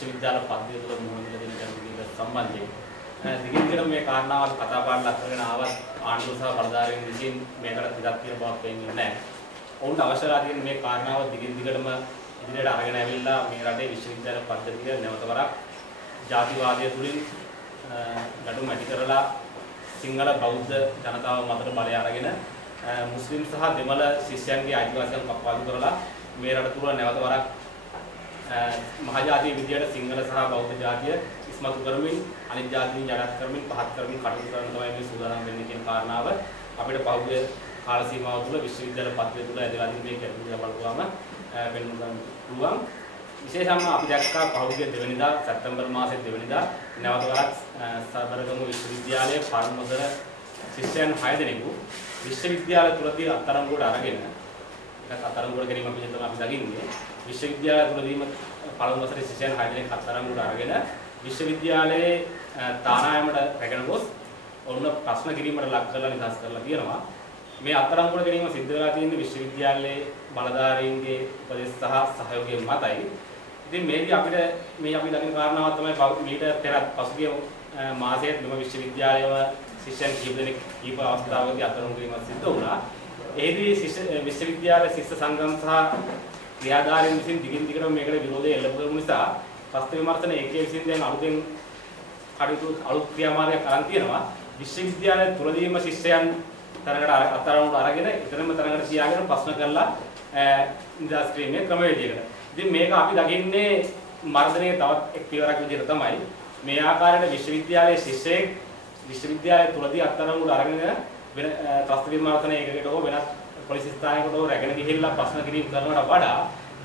විශ්වවිද්‍යාල පද්ධතිය තුළ මුහුණ දෙන කැමති සම්බන්ධයෙන් දිගින් මේ කාරණාවල් කතා බහට ලක් කරගෙන ආවත් ආණ්ඩුව සහ බලධාරීන් විසින් මේකට තිරක් තියෙන බවක් පේන්නේ නැහැ. ඔවුන්ට අවශ්‍යලා තියෙන මේ කාරණාව දිගින් දිගටම ඉදිරියට අරගෙන ඇවිල්ලා මේ රටේ විශ්වවිද්‍යාල පද්ධතිය නැවත වරක් ජාතිවාදය තුලින් ගැටුම් ඇති කරලා සිංහල බෞද්ධ ජනතාව මතට බලය අරගෙන මුස්ලිම් සහ දෙමළ ශිෂ්‍යයන්ගේ අයිතිවාසිකම් කප්පාදු කරලා මේ රට තුල නැවත වරක් මහජාතිය විදියට සිංහල සහ බෞද්ධ ජාතිය ඉස්මතු කරමින් අනිත් ජාතීන් යටත් කරමින් පහත් කරමින් කටයුතු කරන තමයි මේ සූදානම් වෙන්නේ කියන කාරණාව අපිට පහුගිය කාල සීමාව තුළ විශ්වවිද්‍යාල පද්ධතිය තුළ ඇදලා තියෙන මේ කැටුම් බලපුවාම වෙන්න පුළුවන්. විශේෂයෙන්ම අපි දැක්කා පහුගිය දෙවනිදා සැප්තැම්බර් මාසයේ දෙවනිදා නැවත වරක් සබරගමු විශ්වවිද්‍යාලයේ පරමතර ශිෂ්‍යයන් 6 දෙනෙකු විශ්වවිද්‍යාල තුලදී අත්අඩංගුවට අරගෙන ඒක අත්අඩංගුවට ගැනීම අපි තමයි අපි දකින්නේ. විශ්වවිද්‍යාල තුලදීම පළමු වසරේ ශිෂ්‍යයන් 6 දෙනෙක් අත්අඩංගුවට අරගෙන විශ්වවිද්‍යාලයේ තානායමට රැගෙන ගොස් ඔවුන් ප්‍රශ්න කිරීමට ලක් කරලා නිදහස් කරලා තියෙනවා. මේ අත්අඩංගුවට ගැනීම සිද්ධ වෙලා තියෙන්නේ විශ්වවිද්‍යාලයේ බලධාරීන්ගේ උපදෙස් සහ සහයෝගය මතයි. ඉතින් මේකදී අපිට මේ අපි දකින කාරණාවක් තමයි මීට පෙර පසුගිය මාසයේ මෙම විශ්වවිද්‍යාලයේම ශිෂ්‍යයන් කීප දෙනෙක් කීප අවස්ථාවකදී අත්අඩංගු කිරීමක් සිද්ධ වුණා. එෙහිදී විශ්වවිද්‍යාල ශිෂ්‍ය සංගම් සහ ක්‍රියාදාරීන් විසින් දිගින් දිගටම මේකට විරෝධය එල්ල කරපු නිසා ප්‍රශ්න විමර්ශන ඒකේ විසින් දැන් අලුතෙන් කටයුතු අලුත් ක්‍රියාමාර්ගයක් අරන් තියෙනවා. විශ්වවිද්‍යාලය තුලදීම ශිෂ්‍යයන් තරකට අත්අඩංගුවට අරගෙන ඊතරම තරකට තියාගෙන ප්‍රශ්න කරලා නිදහස් කිරීමේ ක්‍රමවේදයකට. ඉතින් මේක අපි දකින්නේ මර්ධනයේ තවත් එක් පියවරක් විදිහට තමයි මේ ආකාරයට විශ්වවිද්‍යාලයේ ශිෂ්‍යයෙක් විශ්වවිද්‍යාලය තුලදී අත්අඩංගුවට අරගෙන වෙන ප්‍රශ්න විමර්ශන ඒකකට හෝ වෙනත් පොලිස් ස්ථානයකට හෝ රැගෙන ගිහිල්ලා ප්‍රශ්න කිරීම කරනවට වඩා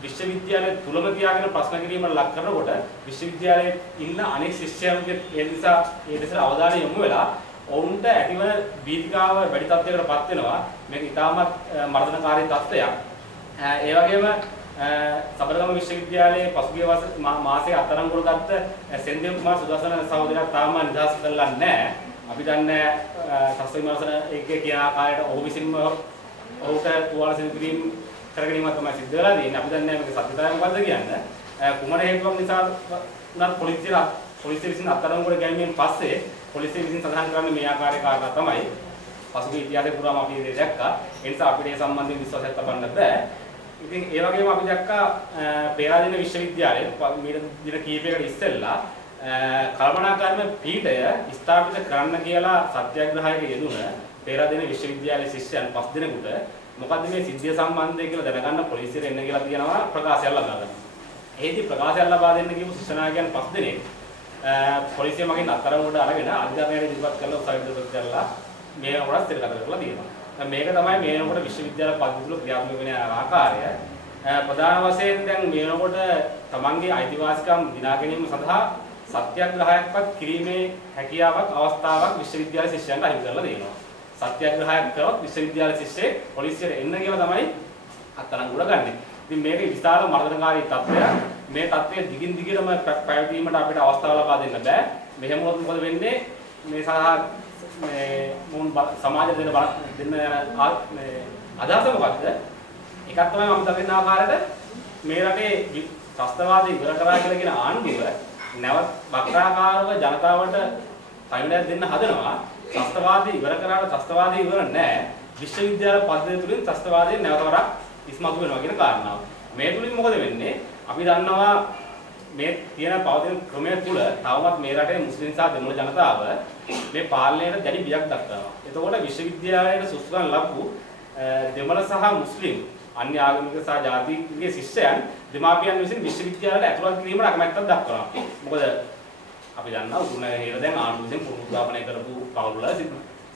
විශ්වවිද්‍යාලය තුලම තියාගෙන ප්‍රශ්න කිරීමට ලක් කරනකොට විශ්වවිද්‍යාලයේ ඉන්න අනෙක් ශිෂ්‍යයන්ගේ ඒ නිසා ඒ දෙසට අවධානය යොමු වෙලා ඔවුන්ට ඇතිවන බීතිකාව වැඩි තත්ත්වයකටපත් වෙනවා. මේක ඉතාමත් මර්ධනකාරී තත්ත්වයක්. ඒ වගේම සබරගම විශ්වවිද්‍යාලයේ පසුගිය මාසයේ අත්අඩංගුවට ගත්ත සෙන්දිල් කුමාර සුදර්ශන සහෝදරයා තාම නිදහස් කරලා නැහැ. අපි දන්නේ ප්‍රශ්න විමර්ශන ඒකේ කියන ආකාරයට ඔහු විසින්ම ඔහුට තුවාල සිදු කිරීම කරගැනීම තමයි සිද්ධ වෙලා තියෙන්නේ. අපි දන්නේ මේක සත්‍යතාවය මොකද්ද කියන්නේ. කුමන හේතුවක් නිසා උනත් පොලිසිය විසින් අත්අඩංගුවට ගැනීමෙන් පස්සේ පොලිසිය විසින් සඳහන් කරන්නේ මේ ආකාරයේ කාරණා තමයි. පසුගිය ඉතිහාසයේ පුරාම අපි ඒක දැක්කා. ඒ නිසා අපිට ඒ සම්බන්ධයෙන් විශ්වාසයක් තබන්න බෑ. ඉතින් ඒ වගේම අපි දැක්කා පේරාදෙණිය විශ්වවිද්‍යාලයේ මීට දින කිහිපයකට ඉස්සෙල්ලා කල්පනාකාරීම පීඨය ස්ථාපිත කරන්න කියලා සත්‍යාග්‍රහයක යෙදුන පේරාදෙණිය විශ්වවිද්‍යාලයේ ශිෂ්‍යයන් 5 දෙනෙකුට මොකද්ද මේ සිද්ධිය සම්බන්ධය කියලා දැනගන්න පොලිසියට එන්න කියලා තියෙනවා ප්‍රකාශයක් ලබා ගන්න. එහිදී ප්‍රකාශයක් ලබා දෙන්න කියපු ශිෂ්‍ය නායකයන් 5 දෙනෙක් පොලිසිය මගින් අත්අඩංගුවට අරගෙන අධිකරණයට ඉදිරිපත් කරලා උසාවියට ඉදිරිපත් කරලා මේ වරස් තිරගත කරලා තියෙනවා. දැන් මේක තමයි මේනකොට විශ්වවිද්‍යාල පද්ධතිය තුළ ක්‍රියාත්මක වෙන ආකාරය. ප්‍රධාන වශයෙන් දැන් මේනකොට තමන්ගේ අයිතිවාසිකම් දිනා ගැනීම සඳහා සත්‍යාග්‍රහයක්වත් කිරීමේ හැකියාවක් අවස්ථාවක් විශ්වවිද්‍යාල ශිෂ්‍යයන්ට අහිමි කරලා දෙනවා. සත්‍යාග්‍රහයක් කරොත් විශ්වවිද්‍යාල ශිෂ්‍යෙක් පොලිසියට එන්න කියලා තමයි අත්අඩංගුවට ගන්නෙ. ඉතින් මේක විශාල මර්ධනකාරී තත්ත්වයක්. මේ තත්ත්වය දිගින් දිගටම පැවතීමට අපිට අවස්ථාව ලබා දෙන්න බෑ. මෙහෙම වුණොත් මොකද වෙන්නේ? මේ සහ මේ මුන් සමාජ දෙන්න මේ අදහස මොකද්ද? එකක් තමයි මම දකින ආකාරයට මේ රටේ ත්‍රස්තවාදය ඉවර කරා කියලා කියන ආණ්ඩුව නැවත් වක්‍රාකාරව ජනතාවට පණිවිඩයක් දෙන්න හදනවා. ත්‍රස්තවාදය ඉවර කරාට ත්‍රස්තවාදය ඉවර නැහැ. විශ්වවිද්‍යාල පද්ධතිය තුලින් ත්‍රස්තවාදය නැවත වරක් ඉස්මතු වෙනවා කියන කාරණාව. මේ තුලින් මොකද වෙන්නේ? අපි දන්නවා මේ තියෙන පවතින ක්‍රමය තුළ තවමත් මේ රටේ මුස්ලිම් සහ දෙමළ ජනතාව මේ පාලනයට දැඩි බියක් දක්වනවා. එතකොට විශ්වවිද්‍යාලයට සුසුකම් ලැබු දෙමළ සහ මුස්ලිම් අන්‍ය ආගමික සහ ජාතිකගේ ශිෂ්‍යයන් දෙමාපියන් විසින් විශ්වවිද්‍යාලයට ඇතුළත් කිරීමට අකමැත්තක් දක්වනවා. මොකද අපි දන්නවා උතුරේ හේර දැන් ආණ්ඩුව විසින් පුනරුත්ථාපනය කරපු පවුල්වල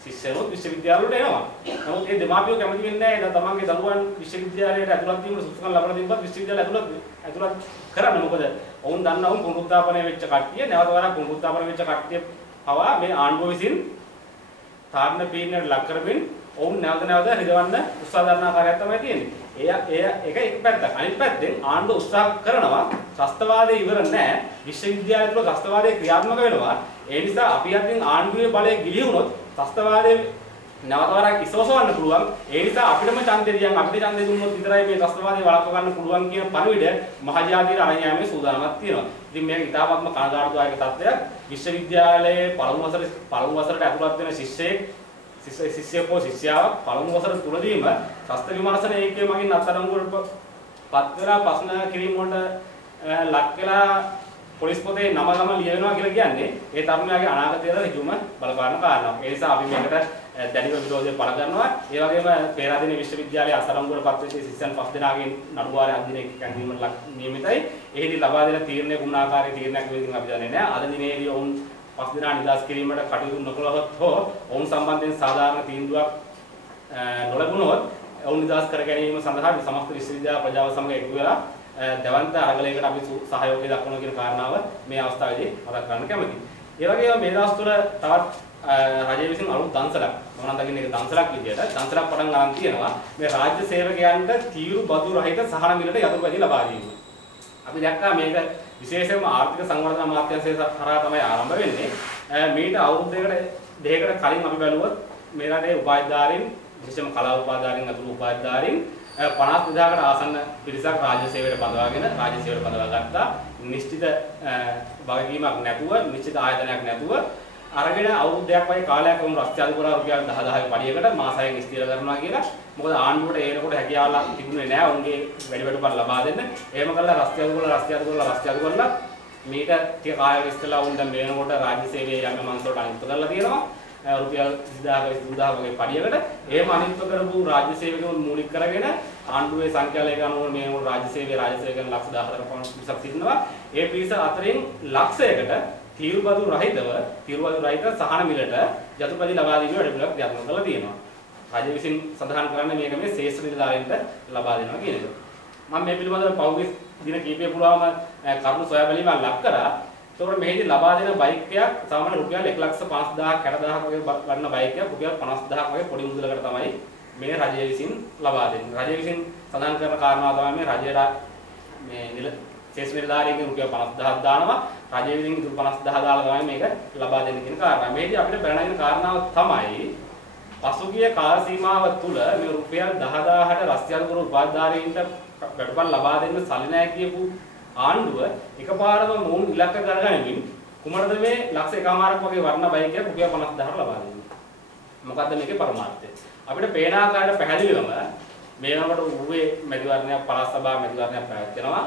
ශිෂ්‍යයෝ විශ්වවිද්‍යාලවලට එනවා. නමුත් මේ දෙමාපියෝ කැමති වෙන්නේ නැහැ. තමන්ගේ දරුවන් විශ්වවිද්‍යාලයට ඇතුළත් වීමට සුසුකම් ලබන තිබ්බත් විශ්වවිද්‍යාලය ඇතුළත් කරන්න. මොකද ඔවුන් දන්නවා උන් පුනරුත්ථාපනය වෙච්ච කට්ටිය නැවත වරක් පුනරුත්ථාපනය වෙච්ච කට්ටිය පවා මේ ආණ්ඩුව විසින් තාරණ පීඩනයට ලක් කරමින් ඔවුන් නැවත රිදවන්න උත්සාහ කරන ආකාරයක් තමයි තියෙන්නේ. ඒක එක පැත්තක්. අනිත් පැත්තෙන් ආණ්ඩුව උත්සාහ කරනවා ත්‍රස්තවාදය ඉවර නැහැ. විශ්වවිද්‍යාලය තුළ ත්‍රස්තවාදය ක්‍රියාත්මක වෙනවා. ඒ නිසා අපි අතින් ආණ්ඩුවේ බලය ගිලිහුණොත් ත්‍රස්තවාදය නැවතවරක් ඉසෝසවන්න පුළුවන්. ඒ නිසා අපිටම ඡන්දෙ දියන් අපිට ඡන්දෙ දුන්නොත් විතරයි මේ ත්‍රස්තවාදී වළක්ව ගන්න පුළුවන් කියන පණිවිඩ මහජාතියට අරන් යාමේ සූදානමක් තියෙනවා. ඉතින් මේක ඉතාමත්ම කනගාටුදායක තත්ත්වයක්. විශ්වවිද්‍යාලයේ පළමු වසරට ඇතුළත් වෙන ශිෂ්‍යයෙකෝ ශිෂ්‍යාවක් පළමු වසර තුලදීම ත්‍රස්ත විමර්ශන ඒකේ මගින් අත්අඩංගුවට පත් වෙලා ප්‍රශ්න කිරීම වලට ලක් වෙලා පොලිස් පොතේ නම ලියවෙනවා කියලා කියන්නේ ඒ තරුණයාගේ අනාගතයට ඍජුවම බලපාන කාරණාවක්. ඒ නිසා අපි මේකට දැඩිව විරෝධය පළ කරනවා. ඒ වගේම පේරාදෙණිය විශ්වවිද්‍යාලයේ අත්අඩංගුවට පත් වෙච්ච ශිෂ්‍යයන් 5 දෙනාගෙන් නඩුවාරය අධ්‍යයනය කැඳවීමට නියමිතයි. එහිදී ලබා දෙන තීරණය ගුණ ආකාරයේ තීරණයක් වෙදින් අපි දන්නේ නැහැ. අද දිනේදී ඔවුන් 5 දෙනා නිදහස් කිරීමට කටයුතු නොකළහොත් හෝ ඔවුන් සම්බන්ධයෙන් සාධාරණ තීන්දුවක් නොලැබුණොත් ඔවුන් නිදහස් කර ගැනීම සඳහා සමස්ත විශ්වවිද්‍යාල ප්‍රජාව සමග එකතු වෙලා දැවන්ත අරගලයකට අපි සහයෝගය දක්වනවා කියන කාරණාව මේ අවස්ථාවේදී මතක් කරන්න කැමතියි. ඒ වගේම මේ දවස් තුළ තවත් රජය විසින් අලුත් දන්සලක් මම නම් දකින්නේ ඒක දන්සලක් විදියට දන්සලක් පටන් ගන්න තියෙනවා. මේ රාජ්‍ය සේවකයන්ට තීරු බදු රහිත සහන මිලට යතුරුපැදි ලබා දීම. අපි දැක්කා මේක විශේෂයෙන්ම ආර්ථික සංවර්ධන අමාත්‍යාංශය හරහා තමයි ආරම්භ වෙන්නේ. මීට අවුරුද්දකට දෙකකට කලින් අපි බැලුවොත් මේ රටේ උපාධිධාරීන් විශේෂයෙන්ම කලා උපාධිධාරීන් අතුරු උපාධිධාරීන් 50000කට ආසන්න පිරිසක් රාජ්‍ය සේවයට බඳවාගෙන රාජ්‍ය සේවයට බඳවා ගත්තා. නිශ්චිත වගකීමක් නැතුව නිශ්චිත ආයතනයක් නැතුව අරගෙන අවුරුද්දක් වගේ කාලයක් වුණ රස්තියාදු කරා රුපියල් 10000ක පඩියකට මාසයෙන් ස්ථිර කරනවා කියලා. මොකද ආණ්ඩුවට ඒනකොට හැකියාවක් තිබුණේ නැහැ උන්ගේ වැඩිපඩ ලබා දෙන්න. එහෙම කළා රස්තියාදු කරලා මේක ටික කාලයකට ඉස්සෙල්ලා උන් දැන් මේනකොට රාජ්‍ය සේවයේ යම් මනසට අනිත් කරලා තියෙනවා. රුපියල් 20000 20000 වගේ පඩියකට. එහෙම අනිත් කරපු රාජ්‍ය සේවකයන් මූලික කරගෙන ආණ්ඩුවේ සංඛ්‍යාලයක අනුව මේනකොට රාජ්‍ය සේවකයන් ලක්ෂ 14ක පමණ පිරිසක් සිටිනවා. ඒ පිරිස අතරින් ලක්ෂයකට තීරුබදු රහිත සහන මිලට යතුරුපැදි ලබා දීමේ වැඩපිළිවෙලක් ක්‍රියාත්මක කරලා තියෙනවා. රජය විසින් සඳහන් කරන්නේ මේක මේ ශේෂ්ඨ නිලධාරීන්ට ලබා දෙනවා කියන එක. මම මේ පිළිබඳව පෞද්ගලික දින කිහිපය පුරාම කරුණු සොයා බැලීමක් ලක් කරා. ඒතකොට මෙහිදී ලබා දෙන බයික් එකක් සාමාන්‍ය රුපියල් 1,50,000 60,000 වගේ ගන්න බයික් එකක් රුපියල් 50,000 වගේ පොඩි මුදලකට තමයි මේ රජය විසින් ලබා දෙන්නේ. රජය විසින් සඳහන් කරන කාරණාව තමයි මේ රජයට මේ ශේෂ්ඨ නිලධාරීන්ගේ රුපියල් 50,000ක් දානවා. රජය විසින් ඉතුරු 50,000 දාලා තමයි මේක ලබා දෙන්න කියන කාරණා. මේදී අපිට පැනනගෙන කාරණාව තමයි පසුගිය කාල සීමාව තුළ මේ රුපියල් 10,000ට රස්තියාදු කර උපාධිධාරීන්ට වැඩපළ ලබා දෙන්න සල්ලි නැහැ කියපු ආණ්ඩුව එකපාරම මොවුන් ඉලක්ක කරගනිමින් කුමරද මේ ලක්ෂ 1.5ක් වගේ වර්ණ බයික් එකක් රුපියල් 50,000ට ලබා දෙන්නේ. මොකද්ද මේකේ පරමාර්ථය? අපිට පේන ආකාරයට පැහැදිලිවම මේ වෙනකොට ඌවේ මැතිවරණයක් පළාත් සභා මැතිවරණයක් පැවැත්වෙනවා.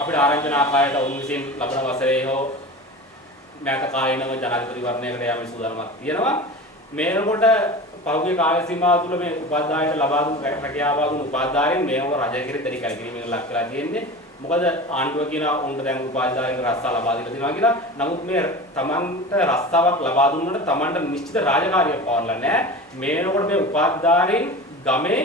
අපිට ආරංචන ආකාරයට ඔවුන් විසින් ලබන වසරේ හෝ මෑත කාලීනව ජනාධිපති වර්ණයකට යාමේ සූදානමක් තියෙනවා. මේනකොට පහුගිය කාල සීමාව තුළ මේ උපාධිධාරීන්ට ලබා දුන් රැකියාව දුන් උපාධිධාරීන් මේනකොට රජය කෙරෙහි දැඩි කැළකිරීමකට ලක් වෙලා තියෙන්නේ. මොකද ආණ්ඩුව කියනවා උන්ට දැන් උපාධිධාරීන්ට රස්සා ලබා දීලා තියෙනවා කියලා. නමුත් මේ තමන්ට රස්සාවක් ලබා දුන්නොත් තමන්ට නිශ්චිත රාජකාරියක් පවරලා නැහැ. මේනකොට මේ උපාධිධාරීන් ගමේ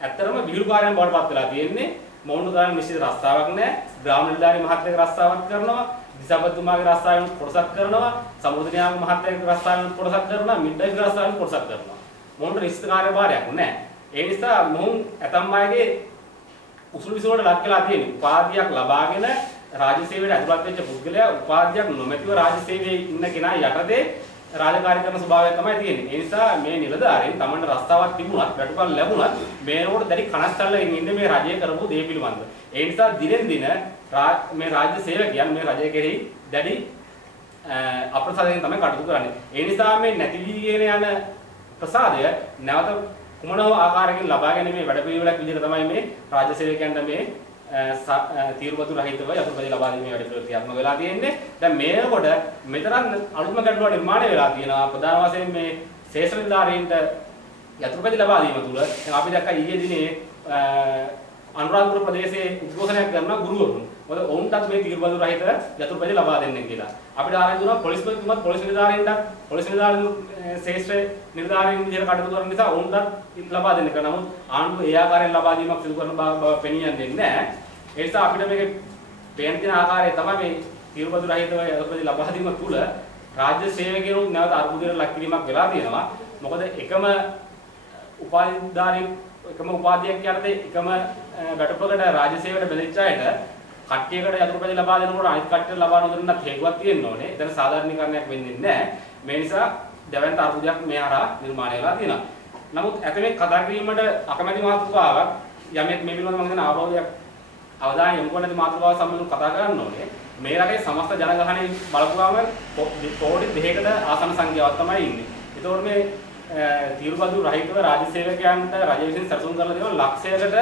ඇත්තටම විහිළුකාරයන් බවට පත් වෙලා තියෙන්නේ. මොවුන්ට ගන්න නිශ්චිත රස්සාවක් නැහැ. ග්‍රාම නිලධාරී මහත්මයාගේ රස්සාවක් කරනවා. දිසාපතිතුමාගේ රස්සාවෙන් කොටසක් කරනවා. සමුද්‍රයාගේ මහත්මයාගේ රස්සාවෙන් කොටසක් කරනවා. මිඩ්ඩයිගේ රස්සාවෙන් කොටසක් කරනවා. මොවුන්ට නිශ්චිත කාර්යභාරයක් නැහැ. ඒ නිසා මොවුන් ඇතම් අයගේ උසුළු විසුලට ලක් වෙලා තියෙනවා. උපාධියක් ලබාගෙන රාජ්‍ය සේවයට ඇතුළත් වෙච්ච පුද්ගලයා උපාධියක් නොමැතිව රාජ්‍ය සේවයේ ඉන්න කෙනා යටතේ රාජකාරී කරන ස්වභාවයක් තමයි තියෙන්නේ. ඒ නිසා මේ නිලධාරීන් තමන්ට රස්සාවක් තිබුණත් වැටුපල් ලැබුණත් මේනකොට දැඩි කනස්තල්ලකින් ඉන්නේ මේ රජය කරපු දේ පිළිබඳව. ඒ නිසා දිනෙන් දින මේ රාජ්‍ය සේවකයන් මේ රජය කෙරෙහි දැඩි අප්‍රසාදයෙන් තමයි කටයුතු කරන්නේ. ඒ නිසා මේ නැති වීගෙන යන ප්‍රසාදය නැවත කුමන ආකාරයකින් ලබා ගැනීමේ වැඩපිළිවෙලක් විදිහට තමයි මේ රාජ්‍ය සේවකයන්ට මේ තීරුබදු රහිතව යතුරුපැදි ලබා දීමේ වැඩපිළිවෙල ක්‍රියාත්මක වෙලා තියෙන්නේ. දැන් මේනකොට මෙතරම් අලුත්ම ගැටලුවක් නිර්මාණය වෙලා තියෙනවා. ප්‍රධාන වශයෙන් මේ ශේෂ්ඨ නිලධාරීන්ට යතුරුපැදි ලබා දීම තුළ දැන් අපි දැක්කා ඊයේ දිනේ අනුරාධපුර ප්‍රදේශයේ උද්ඝෝෂණයක් කරනවා ගුරුවරුන්. මොකද ඔවුන්ටත් මේ තීරුබදු රහිත යතුරුපැදි ලබා දෙන්නේ කියලා. අපිට ආරංචි දුන්නා පොලිස්පතිතුමත් පොලිස් නිලධාරීන්ට පොලිස් නිලධාරීන් ශේෂ්ඨ නිලධාරීන් විදිහට කටයුතු කරන නිසා ඔවුන්ටත් ලබා දෙන්න කියලා. නමුත් ආණ්ඩුව ඒ ආකාරයෙන් ලබා දීමක් සිදු කරන බව පෙනී යන්නේ නැහැ. ඒ නිසා අපිට මේකේ පේන තියෙන ආකාරය තමයි මේ තීරුබදු රහිතව යතුරුපැදි ලබා දීම තුළ රාජ්‍ය සේවකයන්ට නැවත අර්බුදයට ලක් කිරීමක් වෙලා තියෙනවා. මොකද එකම උපාධියක් යටතේ එකම වැටුපකට රාජ්‍ය සේවයට බෙදෙච්ච අයට කට්ටියකට යතුරුපැදි ලබා දෙනකොට අනිත් කට්ටියට ලබා නොදෙන්නත් හේතුවක් තියෙන්න ඕනේ. එතන සාධාරණීකරණයක් වෙන්නේ නැහැ. මේ නිසා දැවැන්ත අර්බුදයක් මේ හරහා නිර්මාණය වෙලා තියෙනවා. නමුත් ඇතමෙක් කතා කිරීමට අකමැති මාතෘකාවක් යමෙක් මේ පිළිබඳව මම හිතන ආභාවයක් අවධානය යොමු කරන මාතෘකාව සම්බන්ධව කතා කරන්න ඕනේ. මේ රටේ සමස්ත ජනගහනය බලපුවාම කෝටි 2කට ආසන්න සංඛ්‍යාවක් තමයි ඉන්නේ. ඒතකොට මේ තීරුබදු රහිතව රාජ්‍ය සේවකයන්ට රජය විසින් සැලසුම් කරලා දෙන ලක්ෂයකට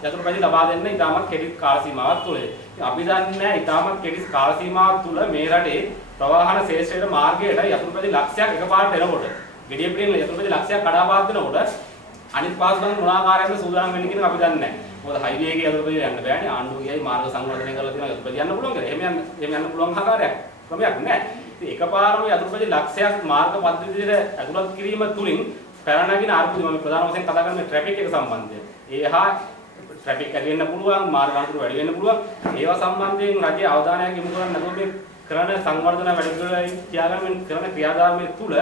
යතුරුපැදි ලබා දෙන්න ඉතාමත් කෙටි කාල සීමාවක් තුළදී. අපි දන්නේ ඉතාමත් කෙටි කාල සීමාවක් තුළ මේ රටේ ප්‍රවාහන ශේෂ්ත්‍රයේ මාර්ගයට යතුරුපැදි ලක්ෂයක් එකපාරට එනකොට, ගෙඩිය පිටින් යතුරුපැදි ලක්ෂයක් කඩා පාත් දෙනකොට අනිත් පාසුකම් මොනාකාරයෙන්ද සූදානම් වෙන්නේ කියන එක අපි දන්නේ නැහැ. මොකද හයිවේ එකේ යතුරුපැදි යන්න බෑනේ. ආණ්ඩුව ගියයි මාර්ග සංවර්ධනය කරලා තියෙනවා යතුරුපැදි යන්න පුළුවන් කියලා. එහෙම යන්න පුළුවන් ආකාරයක් ක්‍රමයක් නැහැ. ඉතින් එකපාරම යතුරුපැදි ලක්ෂයක් මාර්ග පද්ධතියට ඇතුළත් කිරීම තුලින් පැනනගින අර්බුද මම ප්‍රධාන වශයෙන් කතා කරන්නේ ට්‍රැෆික් එක සම්බන්ධයෙන්. ඒහා ට්‍රැෆික් ඇති වෙන්න පුළුවන්, මාර්ග අනතුරු වැඩි වෙන්න පුළුවන්. ඒවා සම්බන්ධයෙන් රජයේ අවධානයක් යොමු කරන්න නැතුව මේ කරන සංවර්ධන වැඩපිළිවෙලයි තියාගන්න කරන ක්‍රියාදාමයේ තුල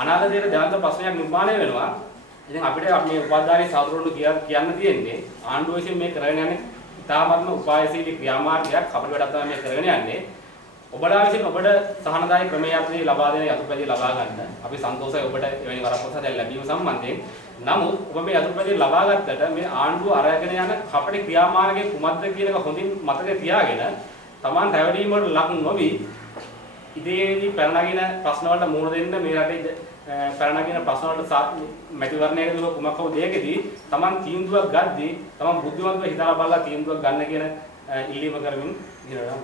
අනාගතයේ දැවැන්ත ප්‍රශ්නයක් නිර්මාණය වෙනවා. ඉතින් අපිට මේ උපාධාරී සහෝදරවරු කියන්න තියෙන්නේ ආණ්ඩුව විසින් මේ කරගෙන යන්නේ ඉතාමත්ම උපායශීලී ක්‍රියාමාර්ගයක් අපිට වැඩක් තමයි මේ කරගෙන යන්නේ. ඔබලා විසින් ඔබට සහනදායී ක්‍රමයන්දී ලබා දෙන යතුරුපැදිය ලබා ගන්න අපි සන්තෝෂයි ඔබට එවැනි වරප්‍රසාදයක් ලැබීම සම්බන්ධයෙන්. නමුත් ඔබ මේ යතුරුපැදිය ලබා ගත්තට මේ ආණ්ඩුව අරගෙන යන කපටි ක්‍රියාමාර්ගයේ කුමක්ද කියන එක හොඳින් මතකයේ තියාගෙන Taman රැවටීම වලට ලක් නොවි ඉදිරියේදී පැනනගින ප්‍රශ්න වලට මුහුණ දෙන්න මේ රටේ පැනනගින ප්‍රශ්න වලට මැතිවරණයකදී කුමක් හෝ දෙයකදී Taman තීන්දුවක් ගද්දී Taman බුද්ධිමත්ව හිතලා බලලා තීන්දුවක් ගන්න කියන ඉල්ලීම කරමින් ඉරනවා.